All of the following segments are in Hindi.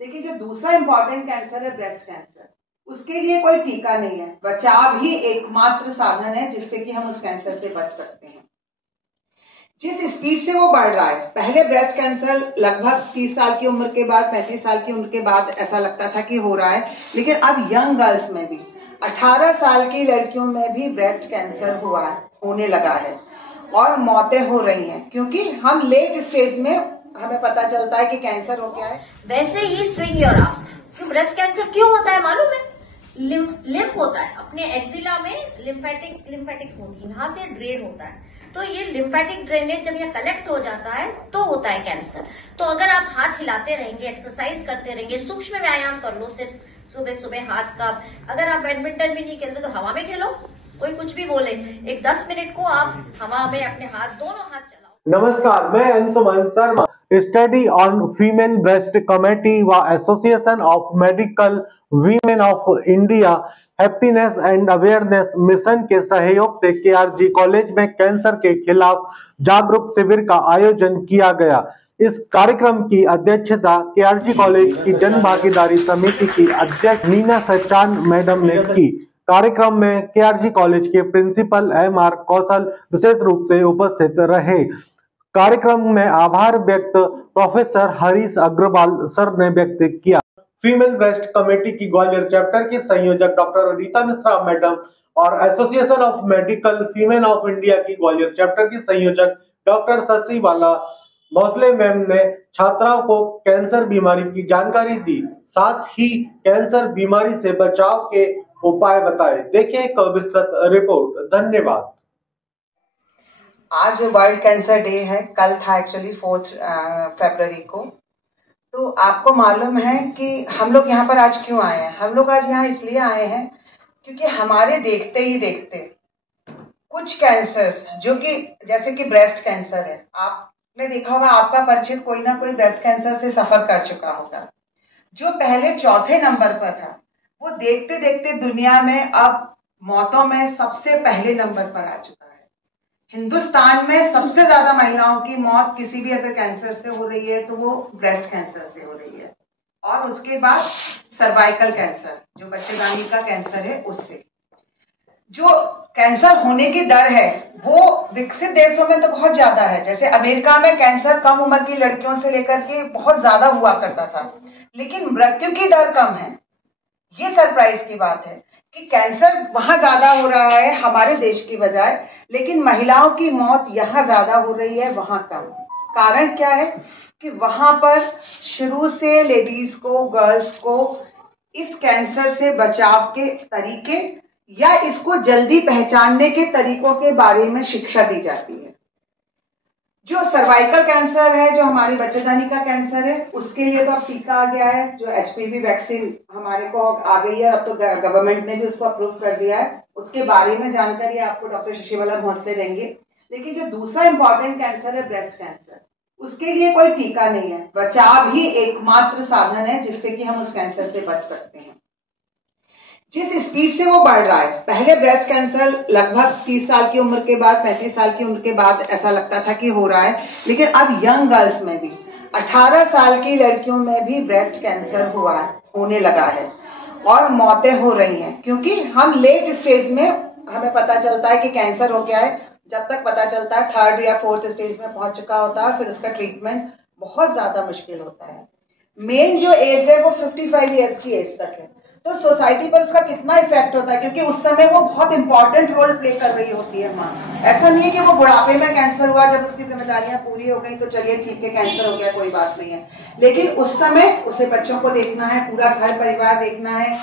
लेकिन जो दूसरा इंपॉर्टेंट कैंसर है ब्रेस्ट कैंसर, उसके लिए कोई टीका नहीं है। बचाव ही एकमात्र साधन है जिससे कि हम उस कैंसर से बच सकते हैं। जिस स्पीड से वो बढ़ रहा है, पहले ब्रेस्ट कैंसर लगभग 30 साल की उम्र के बाद, 35 साल की उम्र के बाद ऐसा लगता था कि हो रहा है, लेकिन अब यंग गर्ल्स में भी, 18 साल की लड़कियों में भी ब्रेस्ट कैंसर होने लगा है और मौतें हो रही हैं, क्योंकि हम लेट स्टेज में हमें पता चलता है कि कैंसर हो गया है। वैसे ही swing your arms. Breast cancer क्यों होता है मालूम है? लिम्फ होता है, अपने एक्सिला में लिम्फेटिक्स होती है, यहाँ से ड्रेन होता है। तो ये लिम्फेटिक ड्रेनेज जब ये कलेक्ट हो जाता है तो होता है कैंसर। तो अगर आप हाथ हिलाते रहेंगे, एक्सरसाइज करते रहेंगे, सूक्ष्म व्यायाम कर लो, सिर्फ सुबह सुबह हाथ का, अगर आप बैडमिंटन भी नहीं खेलते तो हवा में खेलो, कोई कुछ भी बोले, एक 10 मिनट को आप हवा में अपने दोनों हाथ चलाओ। नमस्कार, मैं Anshuman Sharma. Study on female breast committee व association of medical women of India happiness and awareness mission के सहयोग से केआरजी कॉलेज में कैंसर के खिलाफ जागरूक शिविर का आयोजन किया गया। इस कार्यक्रम की अध्यक्षता केआरजी कॉलेज की जन भागीदारी समिति की अध्यक्ष नीना सचान मैडम ने की। कार्यक्रम में केआरजी कॉलेज के प्रिंसिपल एमआर कौशल विशेष रूप से उपस्थित रहे। कार्यक्रम में आभार व्यक्त प्रोफेसर हरीश अग्रवाल सर ने व्यक्त किया। फीमेल ब्रेस्ट कमेटी की ग्वालियर चैप्टर की संयोजक डॉक्टर रीता मिश्रा मैडम और association of medical female of India की ग्वालियर चैप्टर की संयोजक डॉक्टर शशि बाला भोसले मैम ने छात्राओं को कैंसर बीमारी की जानकारी दी, साथ ही कैंसर बीमारी से बचाव के उपाय बताए। देखिए एक विस्तृत रिपोर्ट। धन्यवाद। आज वर्ल्ड कैंसर डे है, कल था एक्चुअली 4 फरवरी को। तो आपको मालूम है कि हम लोग यहाँ पर आज क्यों आए हैं? हम लोग आज यहाँ इसलिए आए हैं क्योंकि हमारे देखते ही देखते कुछ कैंसर्स, जो कि जैसे कि ब्रेस्ट कैंसर है, आपने देखा होगा, आपका परिचित कोई ना कोई ब्रेस्ट कैंसर से सफर कर चुका होगा। जो पहले चौथे नंबर पर था, वो देखते देखते दुनिया में अब मौतों में सबसे पहले नंबर पर आ चुका है। हिंदुस्तान में सबसे ज्यादा महिलाओं की मौत किसी भी अगर कैंसर से हो रही है तो वो ब्रेस्ट कैंसर से हो रही है, और उसके बाद सर्वाइकल कैंसर, जो बच्चेदानी का कैंसर है, उससे। जो कैंसर होने की दर है वो विकसित देशों में तो बहुत ज्यादा है। जैसे अमेरिका में कैंसर कम उम्र की लड़कियों से लेकर के बहुत ज्यादा हुआ करता था, लेकिन मृत्यु की दर कम है। ये सरप्राइज की बात है कि कैंसर वहां ज्यादा हो रहा है हमारे देश की बजाय, लेकिन महिलाओं की मौत यहाँ ज्यादा हो रही है, वहां कम। कारण क्या है कि वहां पर शुरू से लेडीज को, गर्ल्स को इस कैंसर से बचाव के तरीके या इसको जल्दी पहचानने के तरीकों के बारे में शिक्षा दी जाती है। जो सर्वाइकल कैंसर है, जो हमारी बच्चेदानी का कैंसर है, उसके लिए तो अब टीका आ गया है, जो HPV वैक्सीन हमारे को आ गई है, अब तो गवर्नमेंट ने भी उसको अप्रूव कर दिया है। उसके बारे में जानकारी आपको डॉक्टर शशि बाला भोसले देंगे। लेकिन जो दूसरा इंपॉर्टेंट कैंसर है ब्रेस्ट कैंसर, उसके लिए कोई टीका नहीं है। बचाव ही एकमात्र साधन है जिससे कि हम उस कैंसर से बच सकते हैं। जिस स्पीड से वो बढ़ रहा है, पहले ब्रेस्ट कैंसर लगभग 30 साल की उम्र के बाद, 35 साल की उम्र के बाद ऐसा लगता था कि हो रहा है, लेकिन अब यंग गर्ल्स में भी, 18 साल की लड़कियों में भी ब्रेस्ट कैंसर होने लगा है और मौतें हो रही हैं, क्योंकि हम लेट स्टेज में हमें पता चलता है कि कैंसर हो गया है। जब तक पता चलता है 3rd या 4th स्टेज में पहुंच चुका होता है, फिर उसका ट्रीटमेंट बहुत ज्यादा मुश्किल होता है। मेन जो एज है वो 55 ईयर्स की एज तक है। तो सोसाइटी पर उसका कितना इफेक्ट होता है, क्योंकि उस समय वो बहुत इंपॉर्टेंट रोल प्ले कर रही होती है माँ। ऐसा नहीं है कि वो बुढ़ापे में कैंसर हुआ, जब उसकी जिम्मेदारियां पूरी हो गई तो चलिए ठीक है कैंसर हो गया, कोई बात नहीं है। लेकिन उस समय उसे बच्चों को देखना है, पूरा घर परिवार देखना है,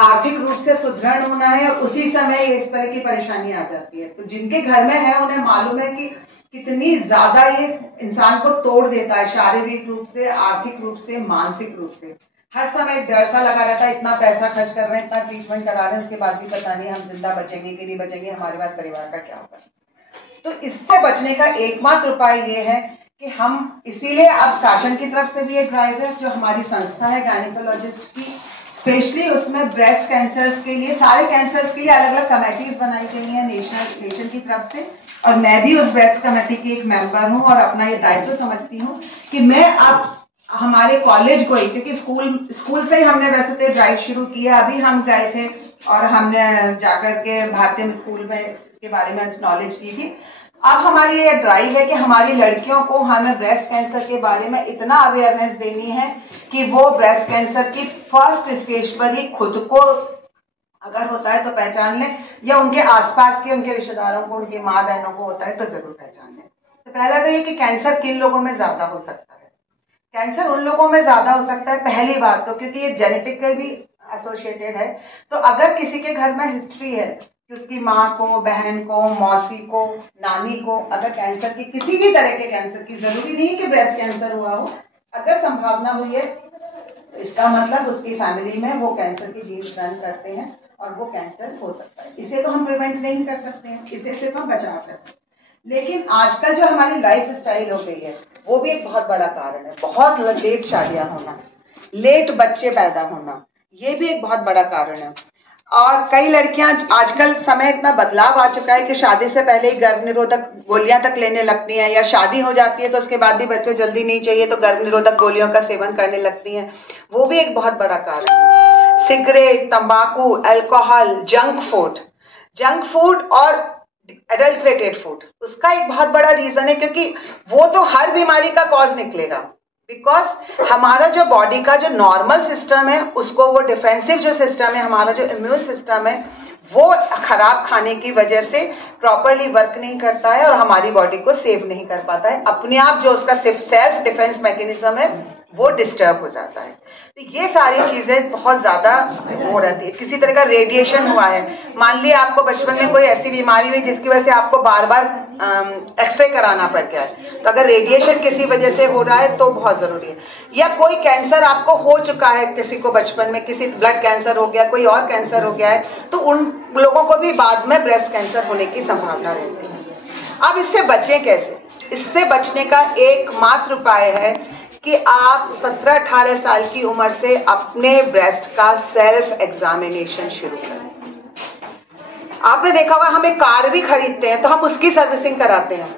आर्थिक रूप से सुदृढ़ होना है, और उसी समय इस तरह की परेशानी आ जाती है। तो जिनके घर में है उन्हें मालूम है कि कितनी ज्यादा ये इंसान को तोड़ देता है, शारीरिक रूप से, आर्थिक रूप से, मानसिक रूप से। हर समय डर सा लगा रहता है, इतना पैसा खर्च कर रहे हैं, इतना ट्रीटमेंट करा रहे हैं, उसके बाद भी पता नहीं हम जिंदा बचेंगे कि नहीं बचेंगे, हमारे बाद परिवार का क्या होगा। तो इससे बचने का एकमात्र उपाय ये है कि हम, इसीलिए अब शासन की तरफ से भी एक ड्राइव है, जो हमारी संस्था है गायनेकोलॉजिस्ट की, स्पेशली उसमें ब्रेस्ट कैंसर्स के लिए, सारे कैंसर्स के लिए अलग अलग कमेटीज बनाई गई है नेशन की तरफ से, और मैं भी उस ब्रेस्ट कमेटी की एक मेंबर हूँ और अपना ये दायित्व समझती हूँ कि मैं अब हमारे कॉलेज को ही, क्योंकि स्कूल से ही हमने वैसे तो ड्राइव शुरू किया। अभी हम गए थे और हमने जाकर के भारतीय स्कूल में इसके बारे में नॉलेज की थी। अब हमारी ये ड्राइव है कि हमारी लड़कियों को हमें ब्रेस्ट कैंसर के बारे में इतना अवेयरनेस देनी है कि वो ब्रेस्ट कैंसर की फर्स्ट स्टेज पर ही खुद को अगर होता है तो पहचान लें, या उनके आसपास के उनके रिश्तेदारों को, उनकी माँ बहनों को होता है तो जरूर पहचान लें। तो पहला तो ये कि कैंसर किन लोगों में ज्यादा हो सकता है। कैंसर उन लोगों में ज्यादा हो सकता है, पहली बात तो क्योंकि ये जेनेटिक के भी एसोसिएटेड है। तो अगर किसी के घर में हिस्ट्री है कि उसकी माँ को, बहन को, मौसी को, नानी को अगर कैंसर की, किसी भी तरह के कैंसर की, जरूरी नहीं कि ब्रेस्ट कैंसर हुआ हो, अगर संभावना हुई है, इसका मतलब उसकी फैमिली में वो कैंसर की जीन्स रन करते हैं और वो कैंसर हो सकता है। इसे तो हम प्रिवेंट नहीं कर सकते हैं, इसे सिर्फ हम बचा कर सकते हैं। लेकिन आजकल जो हमारी लाइफ स्टाइल हो गई है वो भी एक बहुत बड़ा कारण है। बहुत लेट शादियां होना, लेट बच्चे पैदा होना, ये भी एक बहुत बड़ा कारण है। और कई लड़कियां, आजकल समय इतना बदलाव आ चुका है कि शादी से पहले ही गर्भ निरोधक गोलियां तक लेने लगती हैं, या शादी हो जाती है तो उसके बाद भी बच्चे जल्दी नहीं चाहिए तो गर्भ निरोधक गोलियों का सेवन करने लगती हैं। वो भी एक बहुत बड़ा कारण है। सिगरेट, तंबाकू, अल्कोहल, जंक फूड और एडल्ट्रेटेड फूड, उसका एक बहुत बड़ा रीजन है, क्योंकि वो तो हर बीमारी का कॉज निकलेगा। बिकॉज हमारा जो बॉडी का जो नॉर्मल सिस्टम है, उसको वो डिफेंसिव जो सिस्टम है, हमारा जो इम्यून सिस्टम है, वो खराब खाने की वजह से प्रॉपरली वर्क नहीं करता है और हमारी बॉडी को सेव नहीं कर पाता है। अपने आप जो उसका सेल्फ डिफेंस मैकेनिज्म है वो डिस्टर्ब हो जाता है। तो ये सारी चीजें बहुत ज्यादा हो रहती है। किसी तरह का रेडिएशन हुआ है, मान लिया आपको बचपन में कोई ऐसी बीमारी हुई जिसकी वजह से आपको बार बार एक्सरे कराना पड़ गया है, तो अगर रेडिएशन किसी वजह से हो रहा है तो बहुत जरूरी है। या कोई कैंसर आपको हो चुका है, किसी को बचपन में किसी ब्लड कैंसर हो गया, कोई और कैंसर हो गया है, तो उन लोगों को भी बाद में ब्रेस्ट कैंसर होने की संभावना रहती है। अब इससे बचें कैसे? इससे बचने का एकमात्र उपाय है कि आप 17-18 साल की उम्र से अपने ब्रेस्ट का सेल्फ एग्जामिनेशन शुरू करें। आपने देखा होगा, हम एक कार भी खरीदते हैं तो हम उसकी सर्विसिंग कराते हैं,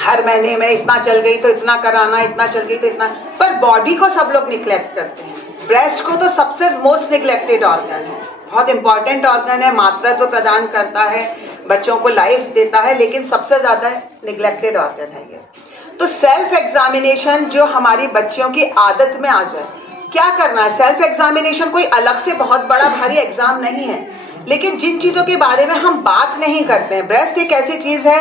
हर महीने में इतना चल गई तो इतना कराना, इतना चल गई तो इतना। पर बॉडी को सब लोग निग्लेक्ट करते हैं। ब्रेस्ट को तो सबसे मोस्ट निग्लेक्टेड ऑर्गन है, बहुत इंपॉर्टेंट ऑर्गन है, मातृत्व प्रदान करता है, बच्चों को लाइफ देता है, लेकिन सबसे ज्यादा निग्लेक्टेड ऑर्गन है ये। तो सेल्फ एग्जामिनेशन जो हमारी बच्चियों की आदत में आ जाए, क्या करना है? सेल्फ एग्जामिनेशन कोई अलग से बहुत बड़ा भारी एग्जाम नहीं है, लेकिन जिन चीजों के बारे में हम बात नहीं करते हैं, ब्रेस्ट एक ऐसी चीज है,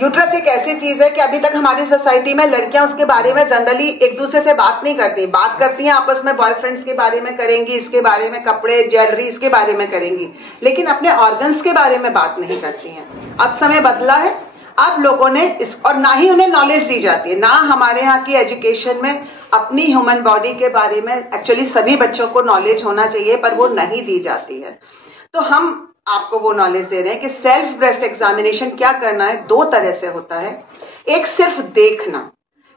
यूट्रस एक ऐसी चीज है कि अभी तक हमारी सोसाइटी में लड़कियां उसके बारे में जनरली एक दूसरे से बात नहीं करती। बात करती हैं आपस में, बॉयफ्रेंड्स के बारे में करेंगी, इसके बारे में, कपड़े, ज्वेलरी, इसके बारे में करेंगी, लेकिन अपने ऑर्गन्स के बारे में बात नहीं करती हैं। अब समय बदला है, अब लोगों ने और ना ही उन्हें नॉलेज दी जाती है, ना हमारे यहाँ की एजुकेशन में अपनी ह्यूमन बॉडी के बारे में एक्चुअली सभी बच्चों को नॉलेज होना चाहिए, पर वो नहीं दी जाती है। तो हम आपको वो नॉलेज दे रहे हैं कि सेल्फ ब्रेस्ट एग्जामिनेशन क्या करना है। 2 तरह से होता है। एक सिर्फ देखना,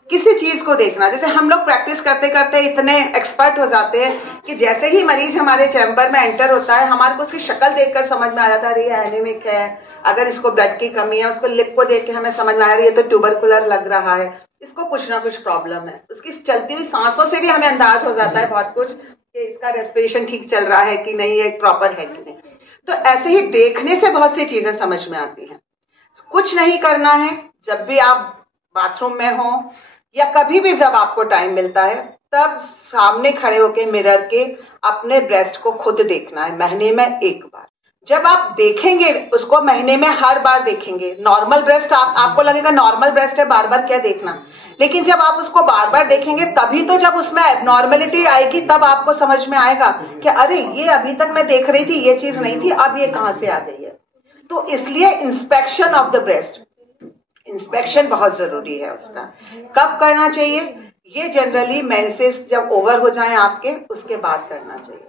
किसी चीज को देखना। जैसे हम लोग प्रैक्टिस करते करते इतने एक्सपर्ट हो जाते हैं कि जैसे ही मरीज हमारे चैम्बर में एंटर होता है, हमारे को उसकी शक्ल देखकर समझ में आ जाता है, ये एनीमिक है, अगर इसको ब्लड की कमी है, उसको लिप को देख के हमें समझ में आ रही है तो ट्यूबरकुलर लग रहा है, इसको कुछ ना कुछ प्रॉब्लम है। उसकी चलती हुई सांसों से भी हमें अंदाज हो जाता है बहुत कुछ कि इसका रेस्पिरेशन ठीक चल रहा है कि नहीं, ये प्रॉपर है कि नहीं। तो ऐसे ही देखने से बहुत सी चीजें समझ में आती हैं। कुछ नहीं करना है, जब भी आप बाथरूम में हो या कभी भी जब आपको टाइम मिलता है, तब सामने खड़े होकर मिरर के अपने ब्रेस्ट को खुद देखना है, महीने में 1 बार। जब आप देखेंगे उसको, महीने में हर बार देखेंगे। नॉर्मल ब्रेस्ट आपको लगेगा नॉर्मल ब्रेस्ट है, बार बार क्या देखना, लेकिन जब आप उसको बार बार देखेंगे तभी तो जब उसमें एबनॉर्मेलिटी आएगी, तब आपको समझ में आएगा कि अरे ये अभी तक मैं देख रही थी, ये चीज नहीं थी, अब ये कहां से आ गई है। तो इसलिए inspection of the breast, inspection बहुत जरूरी है। उसका कब करना चाहिए? ये जनरली मेंसेस जब ओवर हो जाए आपके, उसके बाद करना चाहिए,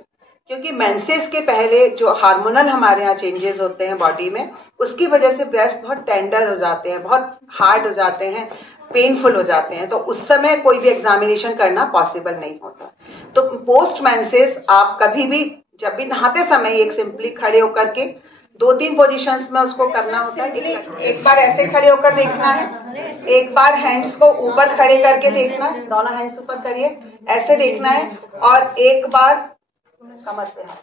क्योंकि मेंसेस के पहले जो हार्मोनल हमारे यहाँ चेंजेस होते हैं बॉडी में, उसकी वजह से ब्रेस्ट बहुत टेंडर हो जाते हैं, बहुत हार्ड हो जाते हैं, पेनफुल हो जाते हैं, तो उस समय कोई भी एग्जामिनेशन करना पॉसिबल नहीं होता। तो पोस्ट मेंसेस आप कभी भी जब भी नहाते समय एक सिंपली खड़े होकर के 2-3 पोजीशंस में उसको करना होता है। एक बार ऐसे खड़े होकर देखना है, एक बार हैंड्स को ऊपर खड़े करके देखना है, दोनों हैंड्स ऊपर करिए, ऐसे देखना है, और एक बार कमर पे हाथ,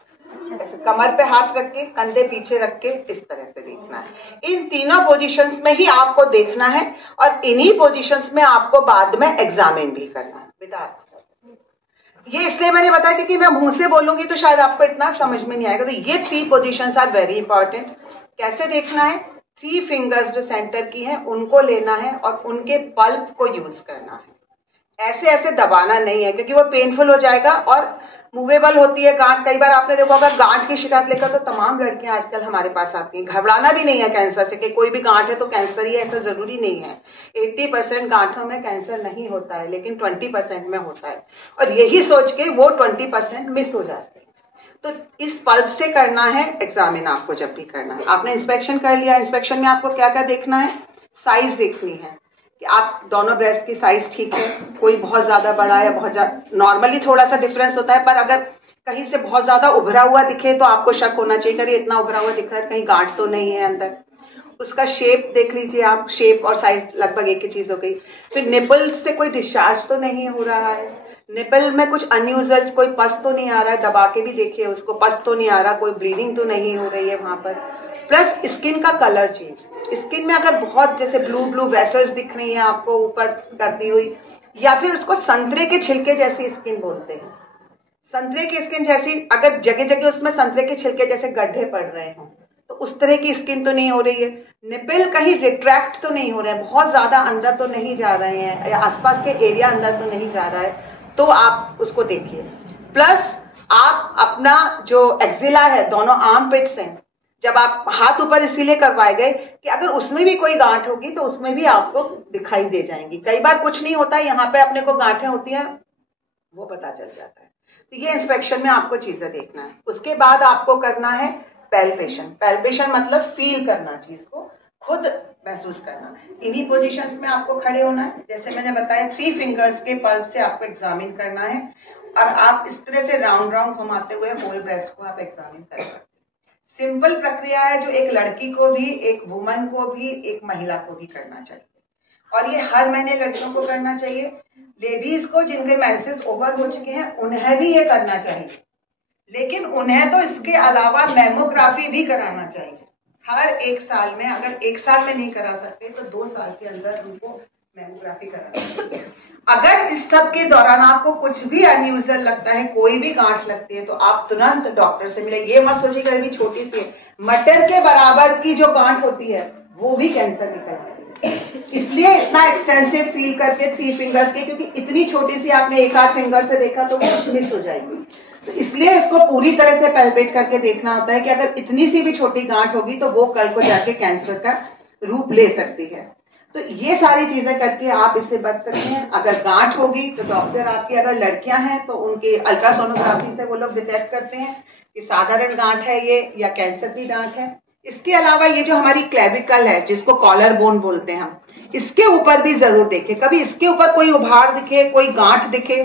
ऐसे कमर पे हाथ रख के कंधे पीछे रख के इस तरह से देखना है। इन तीनों पोजीशंस में ही आपको देखना है और इन्हीं पोजीशंस में आपको बाद में एग्जामिन भी करना है। बेटा ये इसलिए मैंने बताया क्योंकि मैं मुंह से बोलूंगी तो शायद आपको इतना समझ में नहीं आएगा। तो ये 3 पोजीशंस आर वेरी इंपॉर्टेंट। कैसे देखना है? 3 फिंगर्स जो सेंटर की हैं उनको लेना है और उनके पल्प को यूज करना है। ऐसे ऐसे दबाना नहीं है क्योंकि वो पेनफुल हो जाएगा और मूवेबल होती है गांठ। कई बार आपने देखा होगा गांठ की शिकायत लेकर तो तमाम लड़कियां आजकल हमारे पास आती हैं। घबराना भी नहीं है कैंसर से कि कोई भी गांठ है तो कैंसर ही है, ऐसा जरूरी नहीं है। 80% गांठों में कैंसर नहीं होता है, लेकिन 20% में होता है, और यही सोच के वो 20% मिस हो जाते हैं। तो इस पल्प से करना है एग्जामिन आपको जब भी करना है। आपने इंस्पेक्शन कर लिया, इंस्पेक्शन में आपको क्या क्या देखना है? साइज देखनी है कि आप दोनों ब्रेस्ट की साइज ठीक है, कोई बहुत ज्यादा बड़ा है, बहुत ज्यादा, नॉर्मली थोड़ा सा डिफरेंस होता है, पर अगर कहीं से बहुत ज्यादा उभरा हुआ दिखे तो आपको शक होना चाहिए कि इतना उभरा हुआ दिख रहा है, कहीं गांठ तो नहीं है अंदर। उसका शेप देख लीजिए आप, शेप और साइज लगभग एक ही चीज हो गई। फिर निपल से कोई डिस्चार्ज तो नहीं हो रहा है, निपल में कुछ अनयूजुअल कोई पस तो नहीं आ रहा है, दबा के भी देखिए उसको, पस तो नहीं आ रहा, कोई ब्लीडिंग तो नहीं हो रही है वहां पर। प्लस स्किन का कलर चेंज, स्किन में अगर बहुत जैसे ब्लू वेसल्स दिख रही है आपको ऊपर करती हुई, या फिर उसको संतरे के छिलके जैसी स्किन बोलते हैं, संतरे की स्किन जैसी, अगर जगह जगह उसमें संतरे के छिलके जैसे गड्ढे पड़ रहे हों तो उस तरह की स्किन तो नहीं हो रही है। निपल कहीं रिट्रैक्ट तो नहीं हो रहे हैं, बहुत ज्यादा अंदर तो नहीं जा रहे हैं, या आसपास के एरिया अंदर तो नहीं जा रहा है, तो आप उसको देखिए। प्लस आप अपना जो एक्जिला है, दोनों आर्म पिट्स हैं, जब आप हाथ ऊपर इसीलिए करवाए गए कि अगर उसमें भी कोई गांठ होगी तो उसमें भी आपको दिखाई दे जाएंगी। कई बार कुछ नहीं होता है, यहाँ पे अपने को गांठें होती हैं वो पता चल जाता है। तो ये इंस्पेक्शन में आपको चीजें देखना है। उसके बाद आपको करना है पैल्पेशन। पैल्पेशन मतलब फील करना, चीज को खुद महसूस करना। इन्हीं पोजीशंस में आपको खड़े होना है, जैसे मैंने बताया 3 फिंगर्स के पल्प से आपको एग्जामिन करना है, और आप इस तरह से राउंड राउंड घुमाते हुए होल ब्रेस्ट को आप एग्जामिन कर सकते हैं। सिंपल प्रक्रिया है जो एक लड़की को भी, एक वुमन को भी, एक महिला को भी करना चाहिए, और ये हर महीने लड़कियों को करना चाहिए। लेडीज को जिनके मेंसेस ओवर हो चुके हैं उन्हें भी ये करना चाहिए, लेकिन उन्हें तो इसके अलावा मैमोग्राफी भी कराना चाहिए हर 1 साल में। अगर 1 साल में नहीं करा सकते तो 2 साल के अंदर उनको मैमोग्राफी कराना चाहिए। अगर इस सब के दौरान आपको कुछ भी अनयूजुअल लगता है, कोई भी गांठ लगती है, तो आप तुरंत डॉक्टर से मिले। ये मत सोचिएगा भी छोटी सी मटर के बराबर की जो गांठ होती है वो भी कैंसर निकलती है। इसलिए इतना एक्सटेंसिव फील करके 3 फिंगर्स के, क्योंकि इतनी छोटी सी आपने एक आध फिंगर से देखा तो वो मिस हो जाएगी, तो इसलिए इसको पूरी तरह से पैल्पेट करके देखना होता है कि अगर इतनी सी भी छोटी गांठ होगी तो वो कल को जाके कैंसर का रूप ले सकती है। तो ये सारी चीजें करके आप इससे बच सकते हैं। अगर गांठ होगी तो डॉक्टर आपकी, अगर लड़कियां हैं तो उनके अल्ट्रासोनोग्राफी से वो लोग डिटेक्ट करते हैं कि साधारण गांठ है ये या कैंसर की गांठ है। इसके अलावा ये जो हमारी क्लेविकल है, जिसको कॉलर बोन बोलते हैं हम, इसके ऊपर भी जरूर देखें। कभी इसके ऊपर कोई उभार दिखे, कोई गांठ दिखे,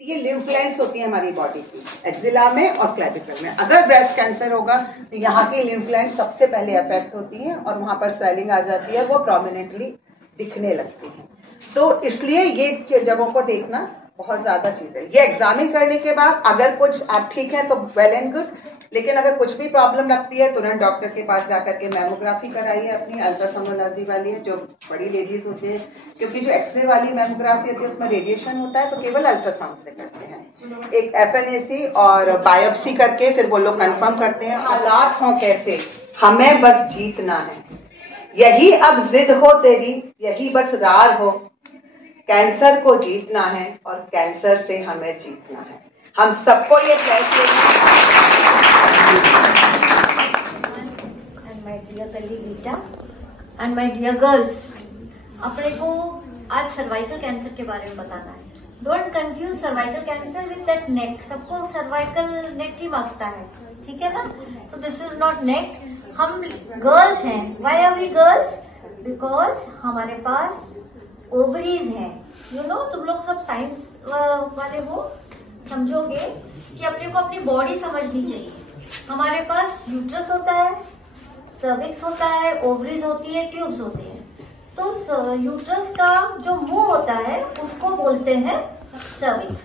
ये लिम्फ लाइन्स होती है हमारी बॉडी की, एक्जिला में और क्लेविकल में। अगर ब्रेस्ट कैंसर होगा तो यहाँ की लिम्फ लाइन्स सबसे पहले अफेक्ट होती है और वहां पर स्वेलिंग आ जाती है, वो प्रोमिनेंटली दिखने लगती है। तो इसलिए ये जगहों को देखना बहुत ज्यादा चीज है। ये एग्जामिन करने के बाद अगर कुछ आप ठीक है तो वेल एंड गुड, लेकिन अगर कुछ भी प्रॉब्लम लगती है तुरंत डॉक्टर के पास जाकर के मैमोग्राफी कराइए अपनी, अल्ट्रासोनोलॉजी वाली है जो बड़ी लेडीज होती है, क्योंकि जो एक्सरे वाली मैमोग्राफी होती है उसमें रेडिएशन होता है, तो केवल अल्ट्रासाउंड से करते हैं। एक FNAC और बायोप्सी करके फिर वो लोग कंफर्म करते हैं। हालात हों कैसे, हमें बस जीतना है, यही अब जिद हो तेरी, यही बस रार हो, कैंसर को जीतना है और कैंसर से हमें जीतना है। हम सबको ये फैसले and my dear colleague Rita and my dear girls, अपने को आज सर्वाइकल कैंसर के बारे में बताना है। Don't confuse cervical cancer with that neck. सबको सर्वाइकल नेक ही मांगता है, ठीक है ना? So this is not neck. हम गर्ल्स हैं। Why are we girls? Because हमारे पास ओवरीज हैं। यू नो, तुम लोग सब साइंस वाले हो, समझोगे कि अपने को अपनी बॉडी समझनी चाहिए हमारे पास यूट्रस होता है, सर्विक्स होता है, ओवरीज होती है, ट्यूब्स होते हैं। तो यूट्रस का जो मुंह होता है उसको बोलते हैं सर्विक्स,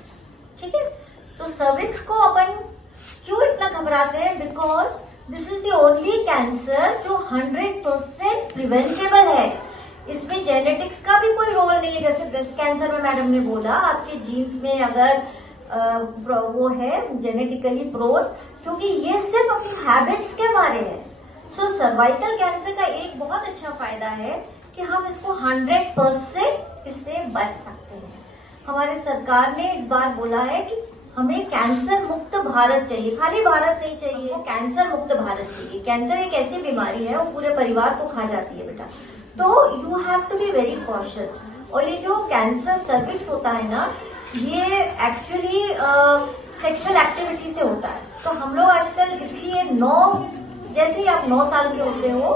ठीक है। तो सर्विक्स को अपन क्यों इतना घबराते हैं? Because this is the only cancer जो 100% प्रिवेंटेबल है। इसमें जेनेटिक्स का भी कोई रोल नहीं है। जैसे ब्रेस्ट कैंसर में मैडम ने बोला आपके जीन्स में अगर वो है जेनेटिकली प्रोन, क्योंकि ये सिर्फ अपनी हैबिट्स के बारे है। सो सर्वाइकल कैंसर का एक बहुत अच्छा फायदा है कि हम इसको 100% इससे बच सकते हैं। हमारे सरकार ने इस बार बोला है कि हमें कैंसर मुक्त भारत चाहिए, खाली भारत नहीं चाहिए, कैंसर मुक्त भारत चाहिए। कैंसर एक ऐसी बीमारी है वो पूरे परिवार को खा जाती है बेटा, तो you have to be very cautious. और ये जो कैंसर सर्विक्स होता है ना, ये एक्चुअली सेक्सुअल एक्टिविटी से होता है। तो हम लोग आजकल इसलिए जैसे ही आप 9 साल के होते हो,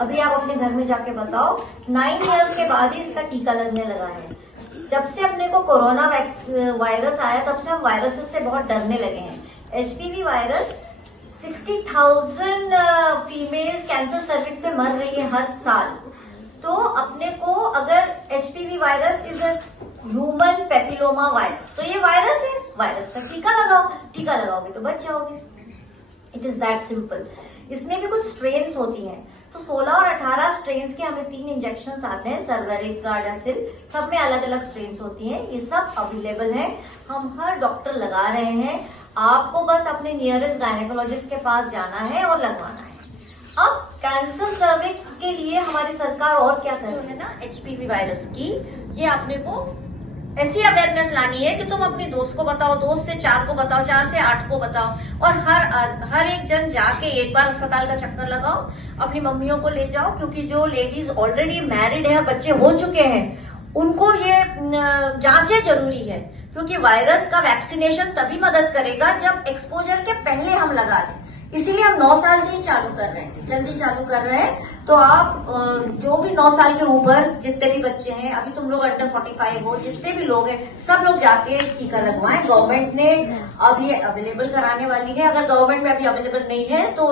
अभी आप अपने घर में जाके बताओ, 9 इयर्स के बाद ही इसका टीका लगने लगा है। जब से अपने को कोरोना वायरस आया तब से हम वायरसेस से बहुत डरने लगे हैं। HPV virus 60,000 females cancer cervix से मर रही है हर साल। तो अपने को अगर HPV virus is a human papilloma virus, तो ये वायरस है, वायरस का टीका लगाओ, टीका लगाओगे तो बच जाओगे। It is that simple. इसमें भी कुछ स्ट्रेन्स होती हैं, तो 16 और 18 स्ट्रेन्स के हमें 3 इंजेक्शन आते हैं, सर्वेरिक्स, गार्डासिल, सब में अलग अलग स्ट्रेन्स होती हैं। ये सब अवेलेबल है, हम हर डॉक्टर लगा रहे हैं। आपको बस अपने नियरेस्ट गायनेकोलॉजिस्ट के पास जाना है और लगवाना है। अब कैंसर सर्विक्स के लिए हमारी सरकार और क्या कर रही है ना, HPV वायरस की, ये आपने को ऐसी अवेयरनेस लानी है कि तुम अपने दोस्त को बताओ, दोस्त से 4 को बताओ, 4 से 8 को बताओ, और हर एक जन जाके एक बार अस्पताल का चक्कर लगाओ, अपनी मम्मियों को ले जाओ, क्योंकि जो लेडीज ऑलरेडी मैरिड है, बच्चे हो चुके हैं, उनको ये जांचें जरूरी है। क्योंकि वायरस का वैक्सीनेशन तभी मदद करेगा जब एक्सपोजर के पहले हम लगा दें। इसीलिए हम 9 साल से ही चालू कर रहे हैं, जल्दी चालू कर रहे हैं। तो आप जो भी 9 साल के ऊपर जितने भी बच्चे हैं, अभी तुम लोग अंडर 45 हो, जितने भी लोग हैं, सब लोग जाके टीका लगवाएं। गवर्नमेंट ने अब ये अवेलेबल कराने वाली है। अगर गवर्नमेंट में अभी अवेलेबल नहीं है तो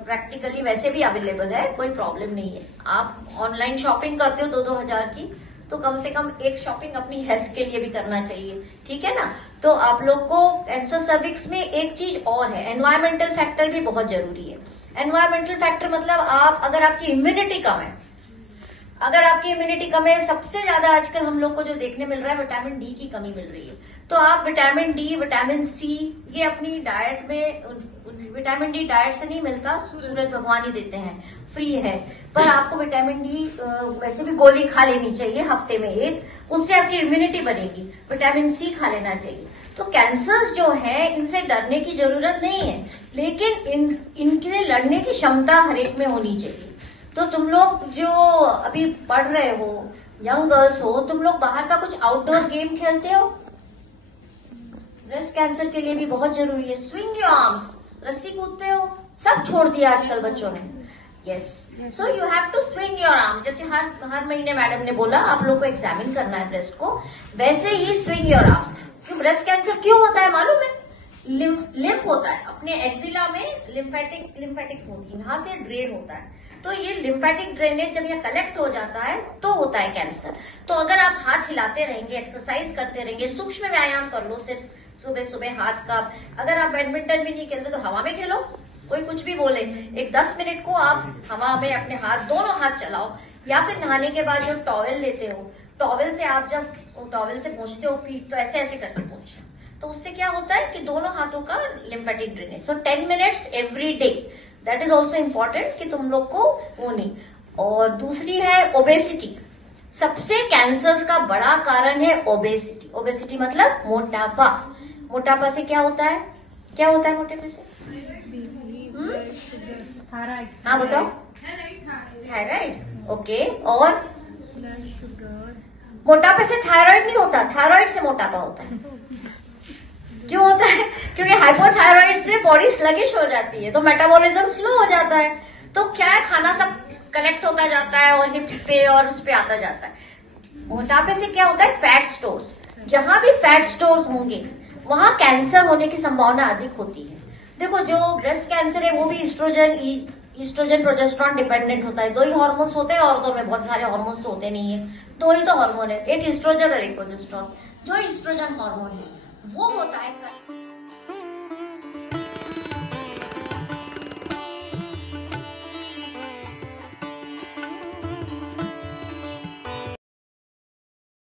प्रैक्टिकली वैसे भी अवेलेबल है, कोई प्रॉब्लम नहीं है। आप ऑनलाइन शॉपिंग करते हो 2-2 हजार की, तो कम से कम एक शॉपिंग अपनी हेल्थ के लिए भी करना चाहिए, ठीक है ना। तो आप लोग को कैंसर सर्विक्स में एक चीज और है, एनवायरमेंटल फैक्टर भी बहुत जरूरी है। एनवायरमेंटल फैक्टर मतलब अगर आपकी इम्यूनिटी कम है, सबसे ज्यादा आजकल हम लोग को जो देखने मिल रहा है, विटामिन डी की कमी मिल रही है। तो आप विटामिन डी, विटामिन सी, ये अपनी डाइट में, विटामिन डी डाइट से नहीं मिलता, सूरज भगवान ही देते हैं, फ्री है। पर आपको विटामिन डी वैसे भी गोली खा लेनी चाहिए हफ्ते में एक, उससे आपकी इम्यूनिटी बनेगी। विटामिन सी खा लेना चाहिए। तो कैंसर्स जो है, इनसे डरने की जरूरत नहीं है, लेकिन इनसे लड़ने की क्षमता हर एक में होनी चाहिए। तो तुम लोग जो अभी पढ़ रहे हो, यंग गर्ल्स हो, तुम लोग बाहर का कुछ आउटडोर गेम खेलते हो? ब्रेस्ट कैंसर के लिए भी बहुत जरूरी है। स्विंग योर आर्म्स, रस्सी कूदते हो? सब छोड़ दिया आजकल बच्चों ने। Yes, so you have to swing your arms. जैसे हर महीने मैडम ने बोला आप लोग को एग्जामिन करना है ब्रेस्ट को, वैसे ही स्विंग योर आर्म्स। क्यों ब्रेस्ट कैंसर क्यों होता है मालूम है? लिम्फ होता है अपने एक्सिला में, लिम्फेटिक्स होती है, यहाँ से ड्रेन होता है। तो ये लिम्फेटिक ड्रेनेज जब ये कलेक्ट हो जाता है तो होता है कैंसर। तो अगर आप हाथ हिलाते रहेंगे, एक्सरसाइज करते रहेंगे, सूक्ष्म व्यायाम कर लो, सिर्फ सुबह सुबह हाथ का। अगर आप बैडमिंटन भी नहीं खेलते तो हवा में खेलो, कोई कुछ भी बोले, एक 10 मिनट को आप हवा में अपने दोनों हाथ चलाओ। या फिर नहाने के बाद जो टॉवेल लेते हो, टॉवेल से आप जब टॉवेल से पोंछते हो पीठ, तो ऐसे ऐसे करके पोंछो। तो उससे क्या होता है कि दोनों हाथों का lymphatic drainage. So 10 minutes every day, that is also important कि तुम लोग को वो नहीं। और दूसरी है ओबेसिटी। सबसे कैंसर्स का बड़ा कारण है ओबेसिटी। ओबेसिटी मतलब मोटापा। मोटापा से क्या होता है? क्या होता है मोटापे से? हाँ बताओ। Thyroid, okay. और मोटापे से थायराइड नहीं होता, थायराइड से मोटापा होता है। क्यों होता है? क्योंकि हाइपोथायराइड से बॉडी स्लगिश हो जाती है, तो मेटाबॉलिज्म स्लो हो जाता है। तो क्या है, खाना सब कलेक्ट होता जाता है और हिप्स पे और उस पे आता जाता है। मोटापे से क्या होता है? Fat stores. जहां भी फैट स्टोर्स होंगे वहां कैंसर होने की संभावना अधिक होती है। देखो, जो ब्रेस्ट कैंसर है वो भी ईस्ट्रोजन प्रोजेस्टेरॉन डिपेंडेंट होता है। दो ही हार्मोन्स होते हैं, औरतों में बहुत सारे हार्मोन्स तो होते नहीं है, दो ही तो हार्मोन है, एक ईस्ट्रोजन और एक प्रोजेस्टेरॉन। जो ईस्ट्रोजन हार्मोन है वो होता है